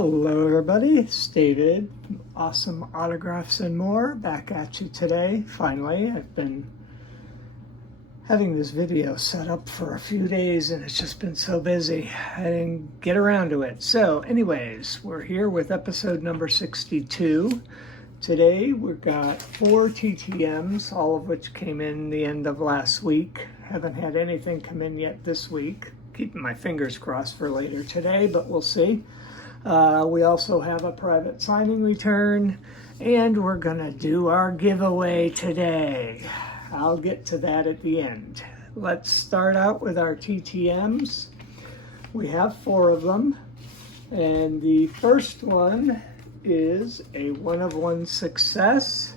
Hello everybody, it's David. Awesome Autographs and More back at you today. Finally, I've been having this video set up for a few days and it's just been so busy I didn't get around to it. So anyways, we're here with episode number 62. Today we've got 4 TTMs, all of which came in the end of last week. Haven't had anything come in yet this week. Keeping my fingers crossed for later today, but we'll see. We also have a private signing return, and we're gonna do our giveaway today. I'll get to that at the end. Let's start out with our TTMs. We have 4 of them, and the first one is a one-of-one success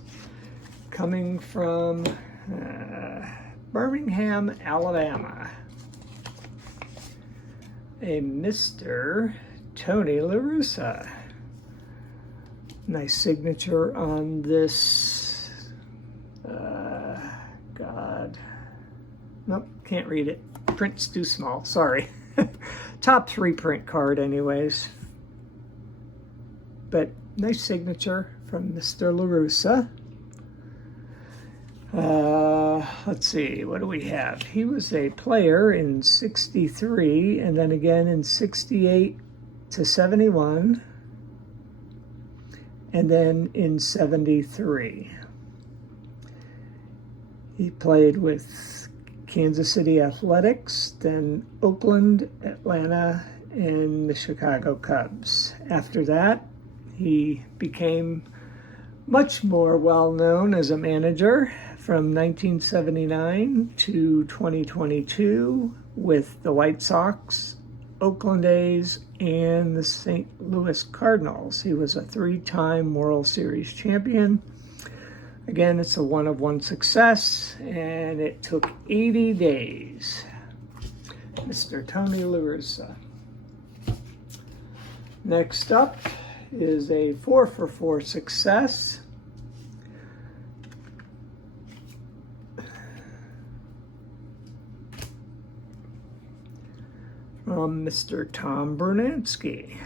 coming from Birmingham, Alabama. A Mr. Tony LaRussa. Nice signature on this. God. Nope, can't read it. Print's too small, sorry. Top 3 print card anyways. But nice signature from Mr. LaRussa. Let's see, what do we have? He was a player in 63 and then again in 68 to 71 and then in 73. He played with Kansas City Athletics, then Oakland, Atlanta, and the Chicago Cubs. After that, he became much more well-known as a manager from 1979 to 2022 with the White Sox, Oakland A's, and the St. Louis Cardinals. He was a 3-time World Series champion. Again, it's a one-of-one success, and it took 80 days. Mr. Tony LaRussa. Next up is a 4-for-4 success. From Mr. Tom Brunansky.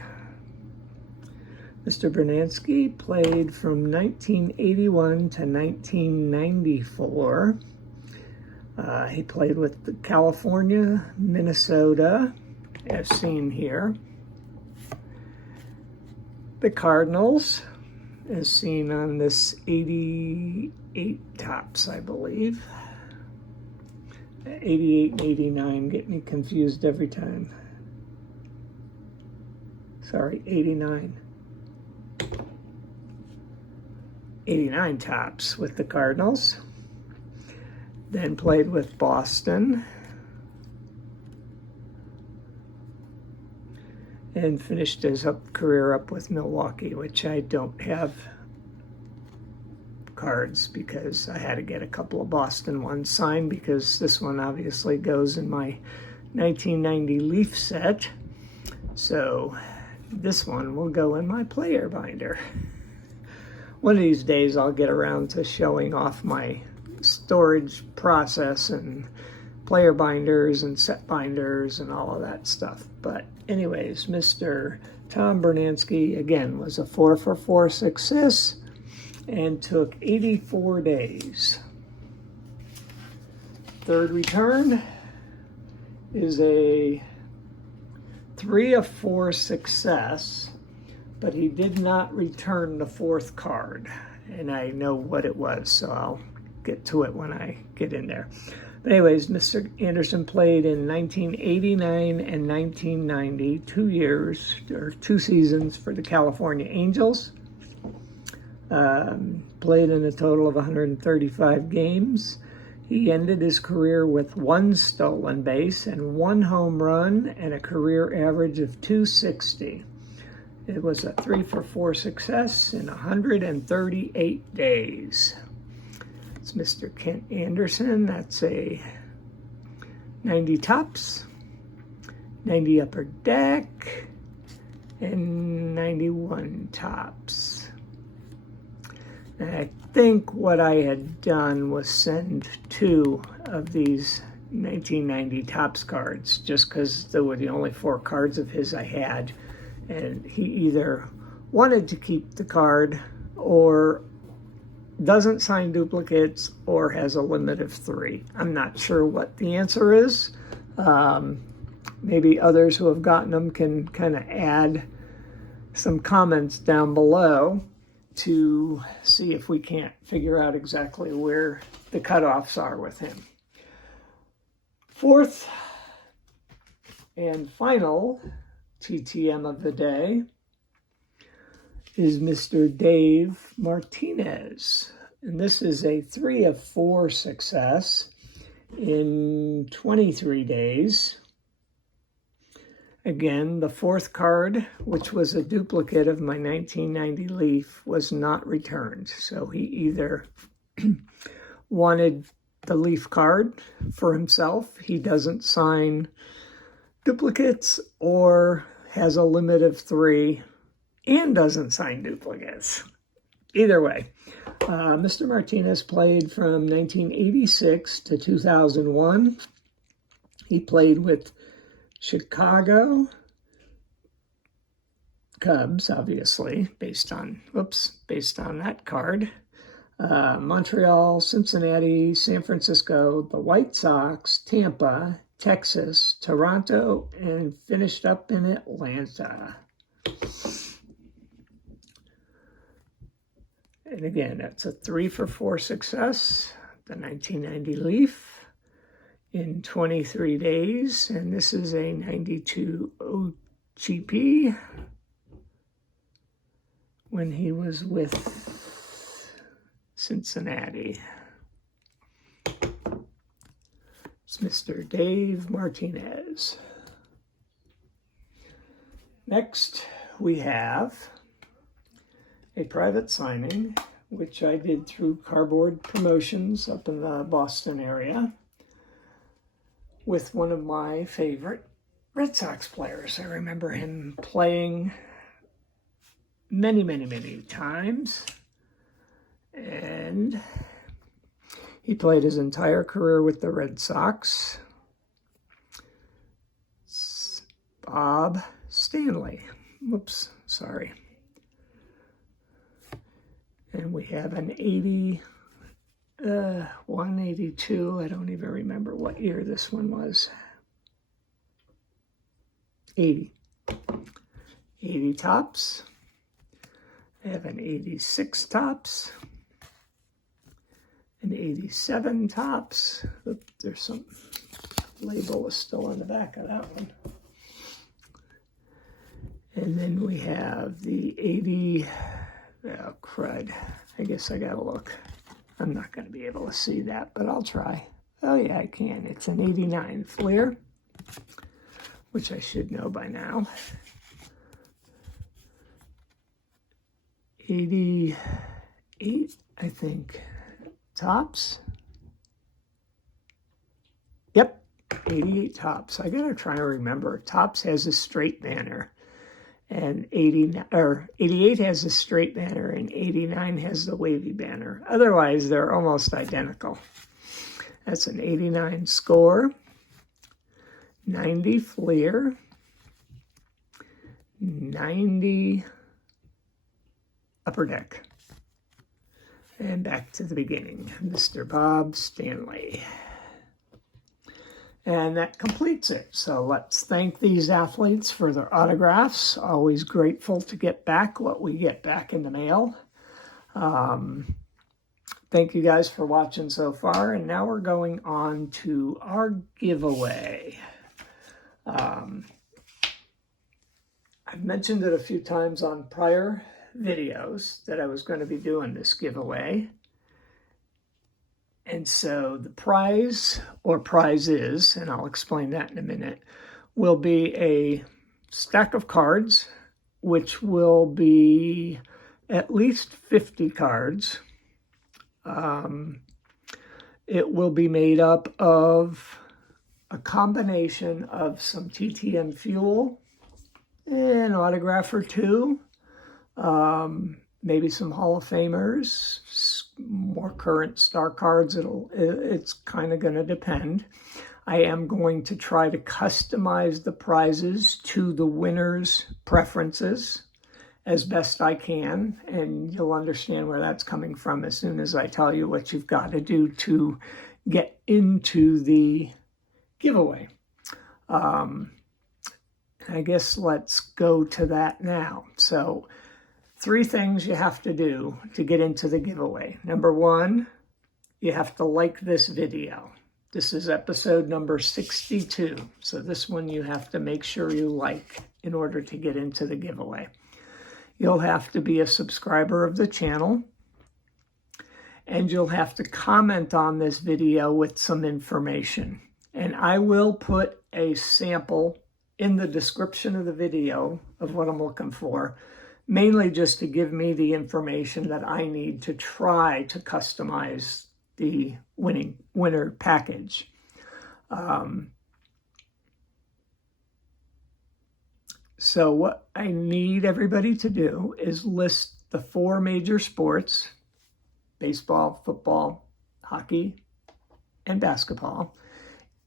Mr. Brunansky played from 1981 to 1994. He played with the California, Minnesota, as seen here. The Cardinals, as seen on this 88 tops, I believe. 88 and 89 get me confused every time. Sorry, 89. 89 tops with the Cardinals. Then played with Boston. And finished his career up with Milwaukee, which I don't have cards because I had to get a couple of Boston ones signed because this one obviously goes in my 1990 Leaf set. So this one will go in my player binder. One of these days I'll get around to showing off my storage process and player binders and set binders and all of that stuff. But anyways, Mr. Tom Brunansky, again, was a 4-for-4 success and took 84 days. Third return is a 3-of-4 success, but he did not return the 4th card. And I know what it was, so I'll get to it when I get in there. But anyways, Mr. Anderson played in 1989 and 1990, 2 years, or 2 seasons for the California Angels. Played in a total of 135 games. He ended his career with 1 stolen base and 1 home run and a career average of .260. It was a 3-for-4 success in 138 days. It's Mr. Kent Anderson. That's a 90 tops, 90 upper deck, and 91 tops. And I think what I had done was send 2 of these 1990 Topps cards, just because they were the only 4 cards of his I had. And he either wanted to keep the card or doesn't sign duplicates or has a limit of 3. I'm not sure what the answer is. Maybe others who have gotten them can kind of add some comments down below to see if we can't figure out exactly where the cutoffs are with him. Fourth and final TTM of the day is Mr. Dave Martinez. And this is a 3 of 4 success in 23 days. Again, the fourth card, which was a duplicate of my 1990 Leaf, was not returned. So he either wanted the Leaf card for himself, he doesn't sign duplicates, or has a limit of 3 and doesn't sign duplicates. Either way, Mr. Martinez played from 1986 to 2001. He played with Chicago Cubs, obviously, based on that card. Montreal, Cincinnati, San Francisco, the White Sox, Tampa, Texas, Toronto, and finished up in Atlanta. And again, that's a 3 for 4 success, the 1990 Leaf in 23 days. And this is a 92 OGP when he was with Cincinnati. It's Mr. Dave Martinez. Next, we have a private signing, which I did through Cardboard Promotions up in the Boston area with one of my favorite Red Sox players. I remember him playing many, many, many times. And he played his entire career with the Red Sox. It's Bob Stanley. Whoops, sorry. And we have an 182. I don't even remember what year this one was. 80 tops. I have an 86 tops. An 87 tops. Oop, there's some label is still on the back of that one. And then we have the 80, oh crud, I guess I gotta look. I'm not gonna be able to see that, but I'll try. Oh yeah, I can. It's an 89 Fleer, which I should know by now. 88, I think. Tops? Yep, 88 tops. I gotta try and remember. Tops has a straight banner, and 88 has a straight banner, and 89 has the wavy banner. Otherwise, they're almost identical. That's an 89 score, 90 Fleer, 90 Upper Deck. And back to the beginning, Mr. Bob Stanley. And that completes it. So let's thank these athletes for their autographs. Always grateful to get back what we get back in the mail. Thank you guys for watching so far. And now we're going on to our giveaway. I've mentioned it a few times on prior videos that I was going to be doing this giveaway. And so the prize, or prizes, and I'll explain that in a minute, will be a stack of cards, which will be at least 50 cards. It will be made up of a combination of some TTM fuel, an autograph or two, maybe some Hall of Famers, more current star cards. It's kind of going to depend. I am going to try to customize the prizes to the winner's preferences as best I can, and you'll understand where that's coming from as soon as I tell you what you've got to do to get into the giveaway. I guess let's go to that now. So 3 things you have to do to get into the giveaway. Number 1, you have to like this video. This is episode number 62. So this one you have to make sure you like in order to get into the giveaway. You'll have to be a subscriber of the channel, and you'll have to comment on this video with some information. And I will put a sample in the description of the video of what I'm looking for, mainly just to give me the information that I need to try to customize the winner package. So what I need everybody to do is list the 4 major sports: baseball, football, hockey, and basketball,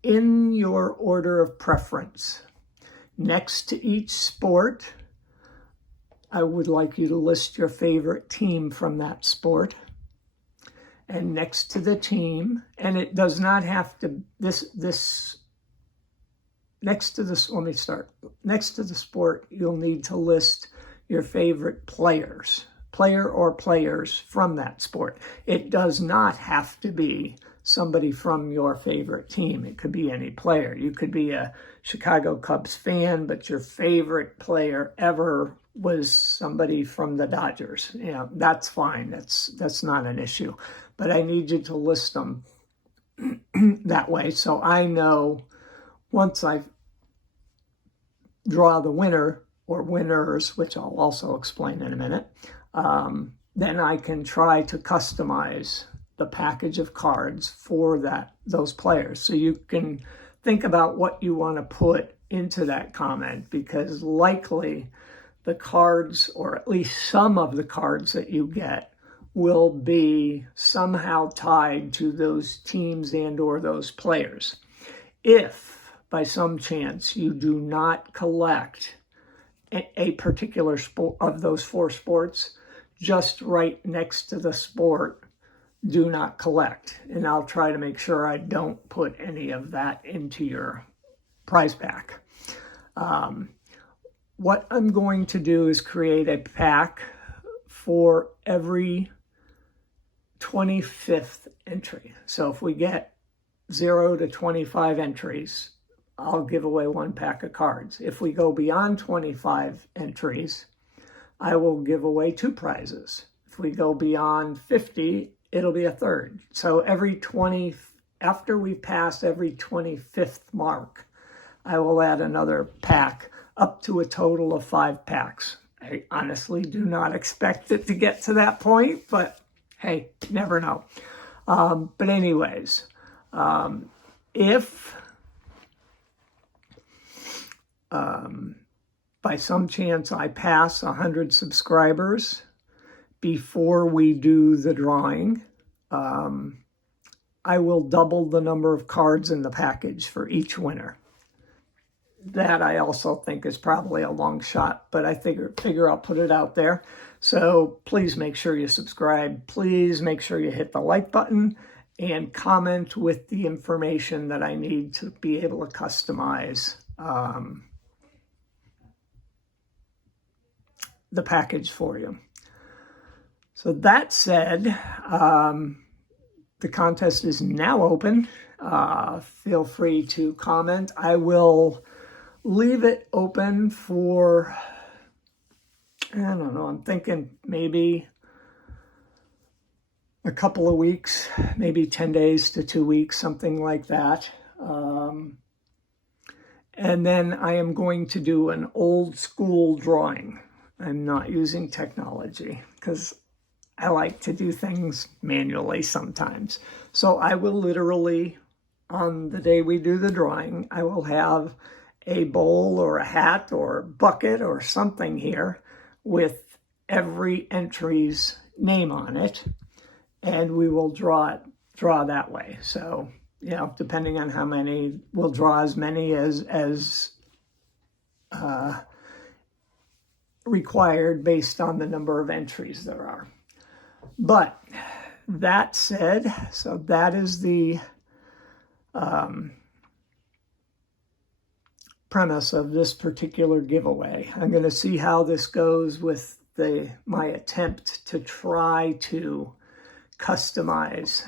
in your order of preference. Next to each sport, I would like you to list your favorite team from that sport. And next to the team, and it does not have to, next to the sport, you'll need to list your favorite player or players from that sport. It does not have to be somebody from your favorite team. It could be any player. You could be a Chicago Cubs fan, but your favorite player ever was somebody from the Dodgers. You know, that's fine. That's not an issue. But I need you to list them that way, so I know once I draw the winner or winners, which I'll also explain in a minute, then I can try to customize the package of cards for those players. So you can think about what you want to put into that comment, because likely the cards, or at least some of the cards that you get, will be somehow tied to those teams and or those players. If by some chance you do not collect a particular sport of those 4 sports, just right next to the sport, do not collect. And I'll try to make sure I don't put any of that into your prize pack. What I'm going to do is create a pack for every 25th entry. So if we get 0 to 25 entries, I'll give away 1 pack of cards. If we go beyond 25 entries, I will give away 2 prizes. If we go beyond 50, it'll be a third. So after we pass every 25th mark, I will add another pack up to a total of 5 packs. I honestly do not expect it to get to that point, but hey, never know. But anyways, if by some chance I pass 100 subscribers before we do the drawing, I will double the number of cards in the package for each winner. That I also think is probably a long shot, but I figure I'll put it out there. So please make sure you subscribe. Please make sure you hit the like button and comment with the information that I need to be able to customize the package for you. So that said, the contest is now open. Feel free to comment. I will leave it open for, I don't know, I'm thinking maybe a couple of weeks, maybe 10 days to 2 weeks, something like that. And then I am going to do an old school drawing. I'm not using technology because I like to do things manually sometimes. So I will literally, on the day we do the drawing, I will have a bowl or a hat or bucket or something here with every entry's name on it. and we will draw that way. So, you know, depending on how many, we'll draw as many as required based on the number of entries there are. But that said, so that is the premise of this particular giveaway. I'm going to see how this goes with my attempt to try to customize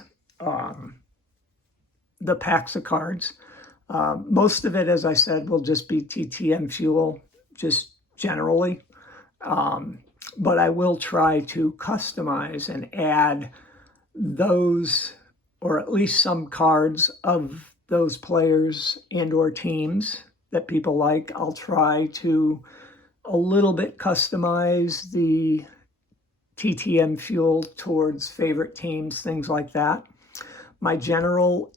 the packs of cards. Most of it, as I said, will just be TTM fuel, just generally. But I will try to customize and add those, or at least some cards of those players and or teams that people like. I'll try to a little bit customize the TTM fuel towards favorite teams, things like that. My general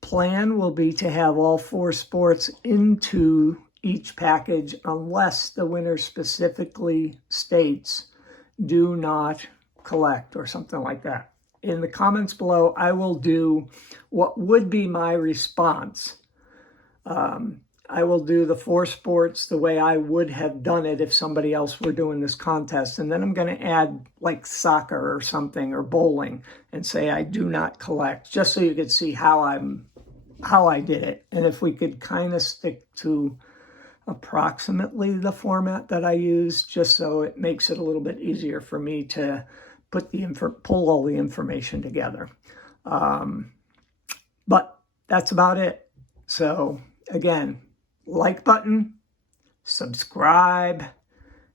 plan will be to have all 4 sports into each package unless the winner specifically states do not collect or something like that. In the comments below, I will do what would be my response. I will do the 4 sports the way I would have done it if somebody else were doing this contest. And then I'm going to add like soccer or something, or bowling, and say I do not collect, just so you could see how I did it. And if we could kind of stick to approximately the format that I use, just so it makes it a little bit easier for me to pull all the information together. But that's about it. So again, like button, subscribe,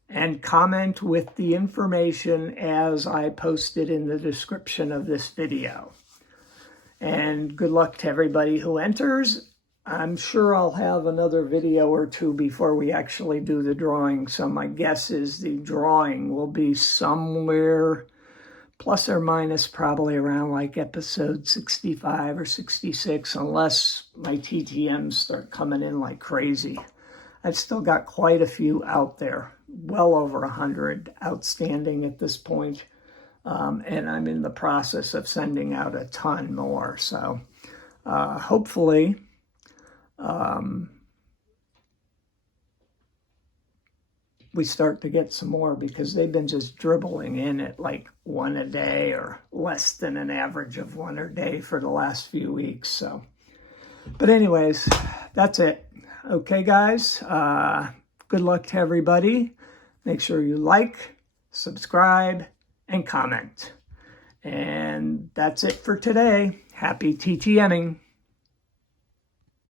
and comment with the information as I posted in the description of this video. And good luck to everybody who enters. I'm sure I'll have another video or 2 before we actually do the drawing. So my guess is the drawing will be somewhere plus or minus probably around like episode 65 or 66, unless my TTMs start coming in like crazy. I've still got quite a few out there, well over 100 outstanding at this point. And I'm in the process of sending out a ton more. So hopefully we start to get some more, because they've been just dribbling in at like 1 a day or less than an average of 1 a day for the last few weeks. So, but anyways, that's it. Okay, guys, good luck to everybody. Make sure you like, subscribe, and comment. And that's it for today. Happy TTMing.